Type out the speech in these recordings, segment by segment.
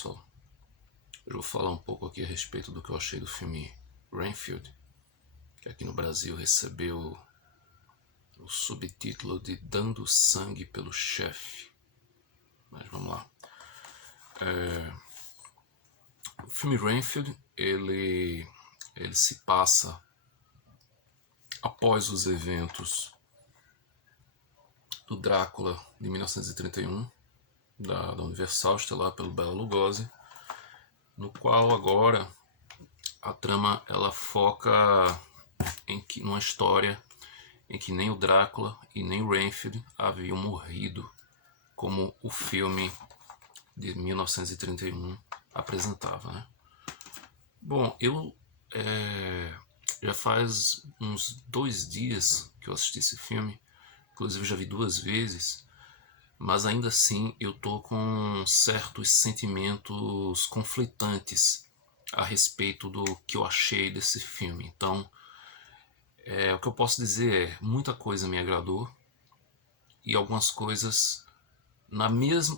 pessoal, eu vou falar um pouco aqui a respeito do que eu achei do filme Renfield, que aqui no Brasil recebeu o subtítulo de Dando Sangue pelo Chefe. Mas vamos lá. O filme Renfield, ele se passa após os eventos do Drácula de 1931, da Universal, estrelado pelo Bela Lugosi, no qual agora a trama ela foca numa história em que nem o Drácula e nem o Renfield haviam morrido, como o filme de 1931 apresentava, né? Bom, eu já faz uns 2 dias que eu assisti esse filme, inclusive já vi 2 vezes, mas ainda assim eu tô com certos sentimentos conflitantes a respeito do que eu achei desse filme. Então, o que eu posso dizer é, muita coisa me agradou e algumas coisas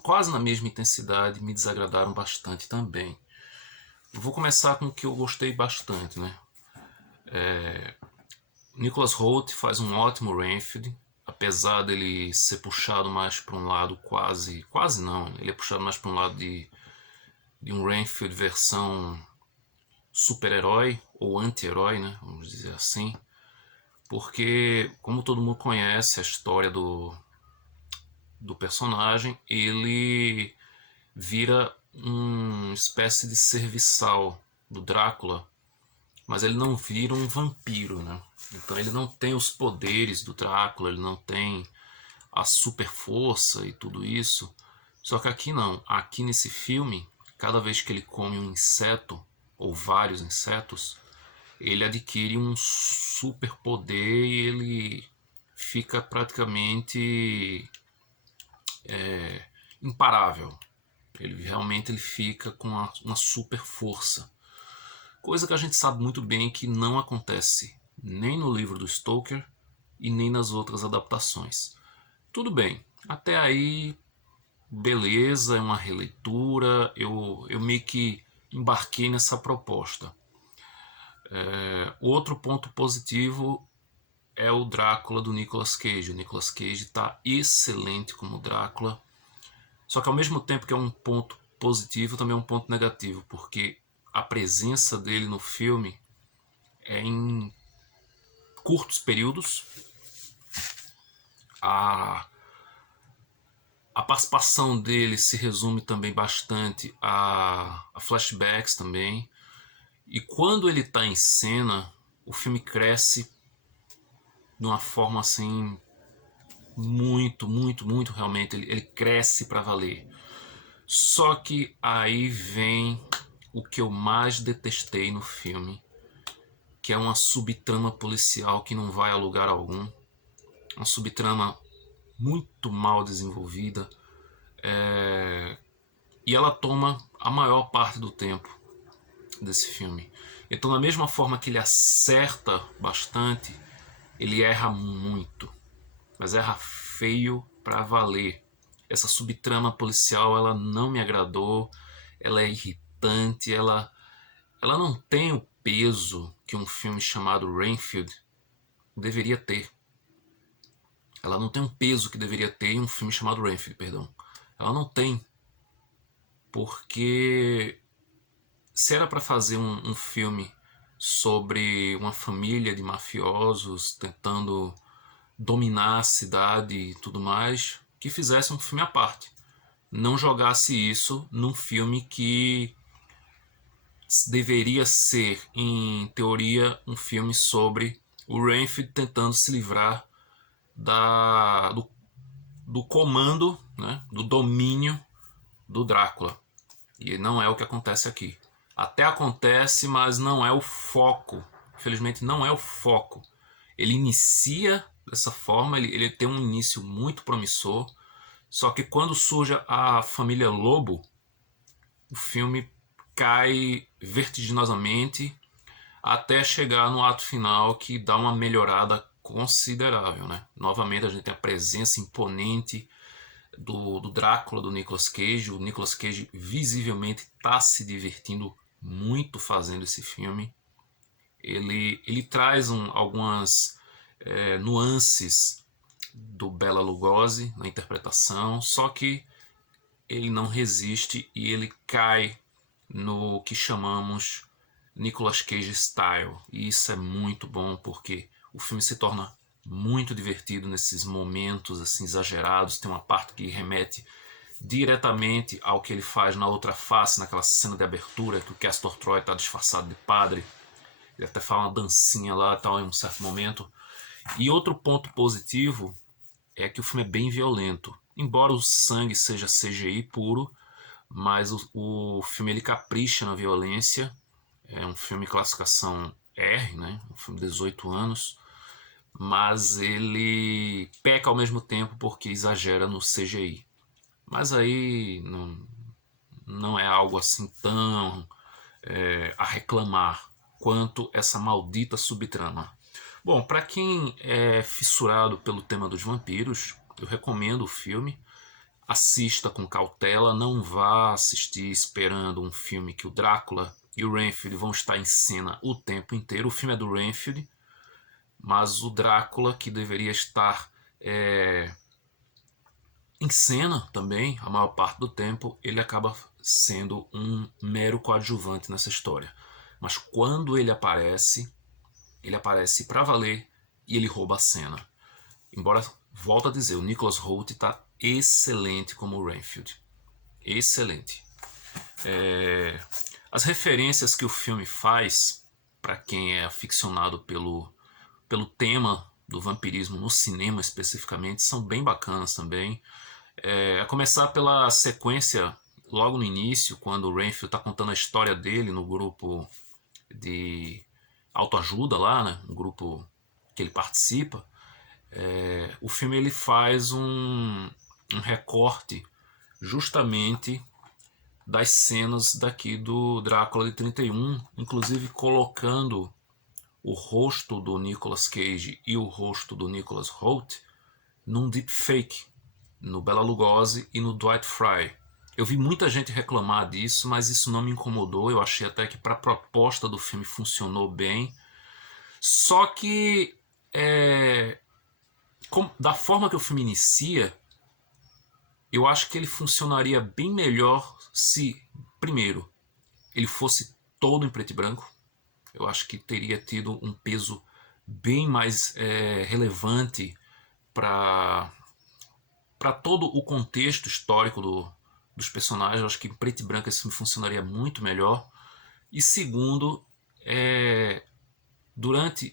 quase na mesma intensidade me desagradaram bastante também. Eu vou começar com o que eu gostei bastante, né? Nicholas Hoult faz um ótimo Renfield, apesar dele ser puxado mais para um lado quase não, ele é puxado mais para um lado de um Renfield versão super-herói ou anti-herói, né? Vamos dizer assim, porque como todo mundo conhece a história do personagem, ele vira uma espécie de serviçal do Drácula, mas ele não vira um vampiro, né? Então ele não tem os poderes do Drácula, ele não tem a super força e tudo isso. Só que aqui não. Aqui nesse filme, cada vez que ele come um inseto, ou vários insetos, ele adquire um super poder e ele fica praticamente imparável. Ele fica com uma super força. Coisa que a gente sabe muito bem que não acontece nem no livro do Stoker e nem nas outras adaptações. Tudo bem, até aí, beleza, é uma releitura, eu meio que embarquei nessa proposta. Outro ponto positivo é o Drácula do Nicolas Cage. O Nicolas Cage está excelente como Drácula, só que ao mesmo tempo que é um ponto positivo, também é um ponto negativo, porque a presença dele no filme é em curtos períodos. A participação dele se resume também bastante a flashbacks também. E quando ele está em cena, o filme cresce de uma forma assim muito realmente. Ele cresce para valer. Só que aí vem o que eu mais detestei no filme, que é uma subtrama policial que não vai a lugar algum. Uma subtrama muito mal desenvolvida, e ela toma a maior parte do tempo desse filme. Então, da mesma forma que ele acerta bastante, ele erra muito, mas erra feio pra valer. Essa subtrama policial, ela não me agradou, ela é irritante, ela não tem o peso que um filme chamado Renfield deveria ter. Ela não tem um peso que deveria ter em um filme chamado Renfield, perdão. Ela não tem. Porque se era para fazer um filme sobre uma família de mafiosos tentando dominar a cidade e tudo mais, que fizesse um filme à parte. Não jogasse isso num filme que deveria ser, em teoria, um filme sobre o Renfield tentando se livrar do comando, né, do domínio do Drácula. E não é o que acontece aqui. Até acontece, mas não é o foco. Infelizmente, não é o foco. Ele inicia dessa forma, ele tem um início muito promissor, só que quando surge a família Lobo, o filme cai vertiginosamente até chegar no ato final, que dá uma melhorada considerável, né? Novamente a gente tem a presença imponente do Drácula, do Nicolas Cage. O Nicolas Cage visivelmente está se divertindo muito fazendo esse filme. Ele traz algumas nuances do Bela Lugosi na interpretação, só que ele não resiste e ele cai no que chamamos Nicolas Cage Style. E isso é muito bom porque o filme se torna muito divertido nesses momentos assim exagerados. Tem uma parte que remete diretamente ao que ele faz na Outra Face, naquela cena de abertura que o Castor Troy está disfarçado de padre. Ele até fala uma dancinha lá tal em um certo momento. E outro ponto positivo é que o filme é bem violento. Embora o sangue seja CGI puro, mas o filme ele capricha na violência. É um filme classificação R, né? Um filme de 18 anos, mas ele peca ao mesmo tempo porque exagera no CGI. Mas aí não é algo assim tão a reclamar quanto essa maldita subtrama. Bom, para quem é fissurado pelo tema dos vampiros, eu recomendo o filme. Assista com cautela, não vá assistir esperando um filme que o Drácula e o Renfield vão estar em cena o tempo inteiro. O filme é do Renfield, mas o Drácula, que deveria estar em cena também, a maior parte do tempo, ele acaba sendo um mero coadjuvante nessa história. Mas quando ele aparece para valer e ele rouba a cena. Embora, volto a dizer, o Nicholas Hoult está excelente como o Renfield. Excelente. As referências que o filme faz, para quem é aficionado pelo tema do vampirismo no cinema especificamente, são bem bacanas também. A começar pela sequência logo no início, quando o Renfield está contando a história dele no grupo de autoajuda lá, né? Um grupo que ele participa. O filme ele faz um recorte justamente das cenas daqui do Drácula de 31, inclusive colocando o rosto do Nicolas Cage e o rosto do Nicholas Hoult num deepfake, no Bela Lugosi e no Dwight Frye. Eu vi muita gente reclamar disso, mas isso não me incomodou. Eu achei até que para a proposta do filme funcionou bem. Só que da forma que o filme inicia, eu acho que ele funcionaria bem melhor se, primeiro, ele fosse todo em preto e branco. Eu acho que teria tido um peso bem mais relevante para todo o contexto histórico dos personagens. Eu acho que em preto e branco esse filme funcionaria muito melhor. E segundo, durante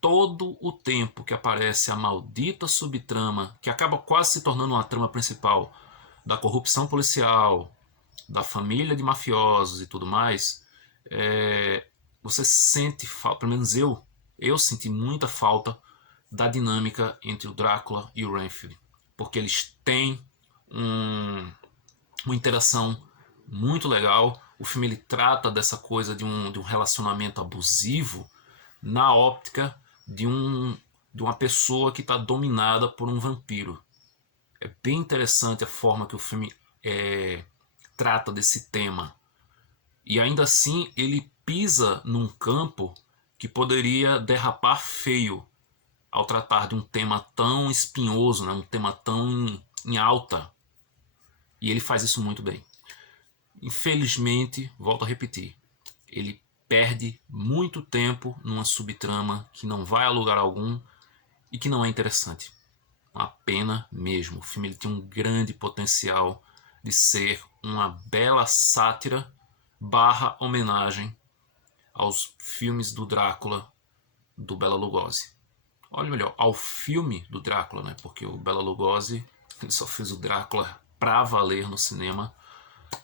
todo o tempo que aparece a maldita subtrama, que acaba quase se tornando uma trama principal, da corrupção policial, da família de mafiosos e tudo mais, você sente falta, pelo menos eu senti muita falta da dinâmica entre o Drácula e o Renfield, porque eles têm uma interação muito legal. O filme ele trata dessa coisa de um relacionamento abusivo na óptica de uma pessoa que está dominada por um vampiro. É bem interessante a forma que o filme trata desse tema. E ainda assim ele pisa num campo que poderia derrapar feio ao tratar de um tema tão espinhoso, né? Um tema tão em alta. E ele faz isso muito bem. Infelizmente, volto a repetir, ele perde muito tempo numa subtrama que não vai a lugar algum e que não é interessante. Uma pena mesmo. O filme ele tem um grande potencial de ser uma bela sátira barra homenagem aos filmes do Drácula do Bela Lugosi. Olha, melhor, ao filme do Drácula, né? Porque o Bela Lugosi ele só fez o Drácula pra valer no cinema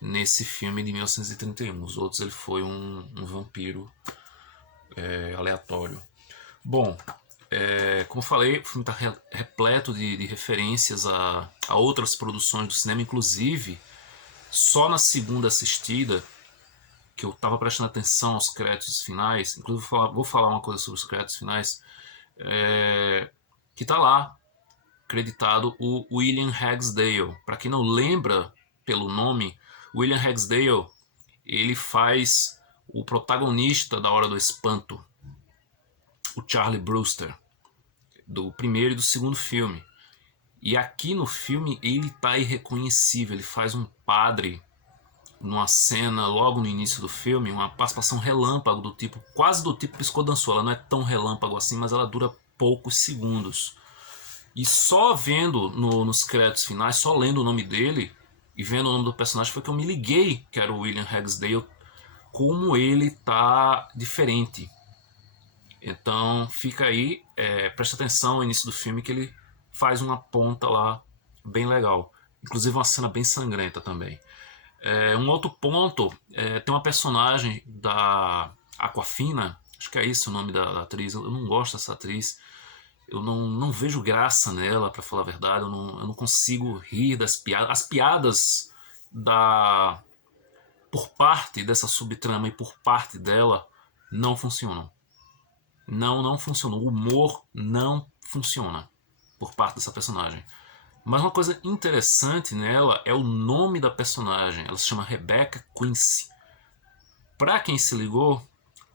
nesse filme de 1931. Os outros ele foi um vampiro aleatório. Bom, como eu falei, o filme está repleto de referências a outras produções do cinema, inclusive só na segunda assistida que eu estava prestando atenção aos créditos finais, inclusive vou falar uma coisa sobre os créditos finais, que está lá creditado o William Ragsdale. Para quem não lembra pelo nome, William Ragsdale, ele faz o protagonista da Hora do Espanto, o Charlie Brewster, do primeiro e do segundo filme. E aqui no filme ele tá irreconhecível, ele faz um padre numa cena logo no início do filme, uma participação relâmpago do tipo, quase do tipo Piscou Dançou. Ela não é tão relâmpago assim, mas ela dura poucos segundos. E só vendo nos créditos finais, só lendo o nome dele e vendo o nome do personagem, foi que eu me liguei que era o William Ragsdale, como ele tá diferente. Então fica aí, presta atenção no início do filme que ele faz uma ponta lá bem legal. Inclusive uma cena bem sangrenta também. Um outro ponto, tem uma personagem da Aquafina, acho que é esse o nome da atriz, eu não gosto dessa atriz, eu não vejo graça nela, para falar a verdade, eu não consigo rir das piadas. As piadas por parte dessa subtrama e por parte dela não funcionam. Não funciona. O humor não funciona por parte dessa personagem. Mas uma coisa interessante nela é o nome da personagem. Ela se chama Rebecca Quincy. Para quem se ligou,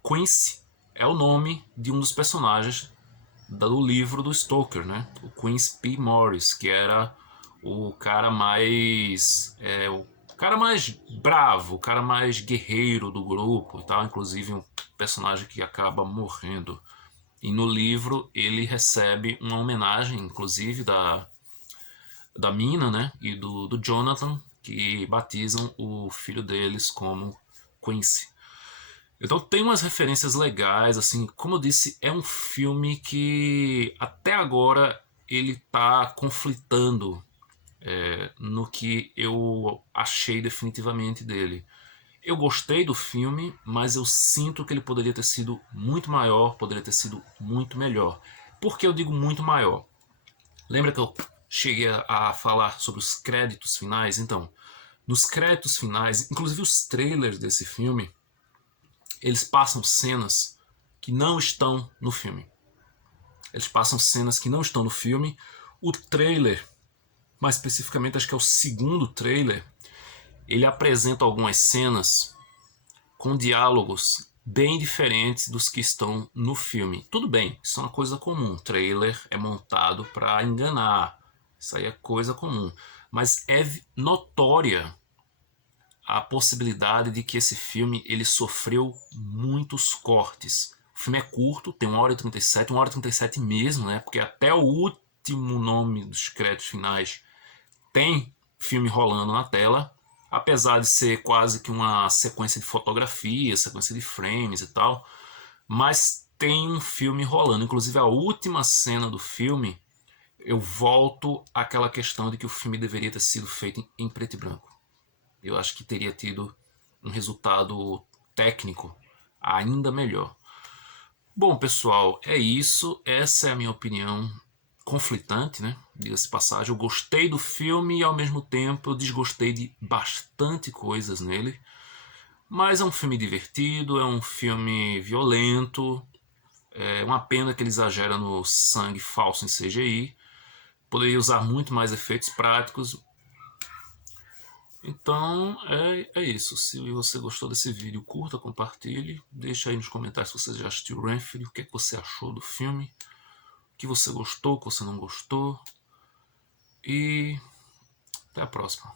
Quincy é o nome de um dos personagens do livro do Stoker, né? O Quincy P. Morris, que era o cara mais bravo, o cara mais guerreiro do grupo e tal, inclusive um personagem que acaba morrendo. E no livro ele recebe uma homenagem, inclusive, da Mina, né, e do Jonathan, que batizam o filho deles como Quincy. Então tem umas referências legais, assim, como eu disse, é um filme que até agora ele tá conflitando no que eu achei definitivamente dele. Eu gostei do filme, mas eu sinto que ele poderia ter sido muito maior, poderia ter sido muito melhor. Por que eu digo muito maior? Lembra que eu cheguei a falar sobre os créditos finais? Então, nos créditos finais, inclusive os trailers desse filme, eles passam cenas que não estão no filme. Eles passam cenas que não estão no filme. O trailer, mais especificamente, acho que é o segundo trailer, ele apresenta algumas cenas com diálogos bem diferentes dos que estão no filme. Tudo bem, isso é uma coisa comum. O trailer é montado para enganar. Isso aí é coisa comum. Mas é notória a possibilidade de que esse filme ele sofreu muitos cortes. O filme é curto, tem 1h37, 1h37 mesmo, né? Porque até o último nome dos créditos finais tem filme rolando na tela, apesar de ser quase que uma sequência de fotografia, sequência de frames e tal, mas tem um filme rolando. Inclusive a última cena do filme, eu volto àquela questão de que o filme deveria ter sido feito em preto e branco. Eu acho que teria tido um resultado técnico ainda melhor. Bom, pessoal, é isso. Essa é a minha opinião conflitante, né? Diga-se de passagem. Eu gostei do filme e ao mesmo tempo eu desgostei de bastante coisas nele. Mas é um filme divertido, é um filme violento. É uma pena que ele exagera no sangue falso em CGI. Poderia usar muito mais efeitos práticos. Então é isso. Se você gostou desse vídeo, curta, compartilhe. Deixa aí nos comentários se você já assistiu Renfield, o que você achou do filme, o que você gostou, o que você não gostou. E até a próxima.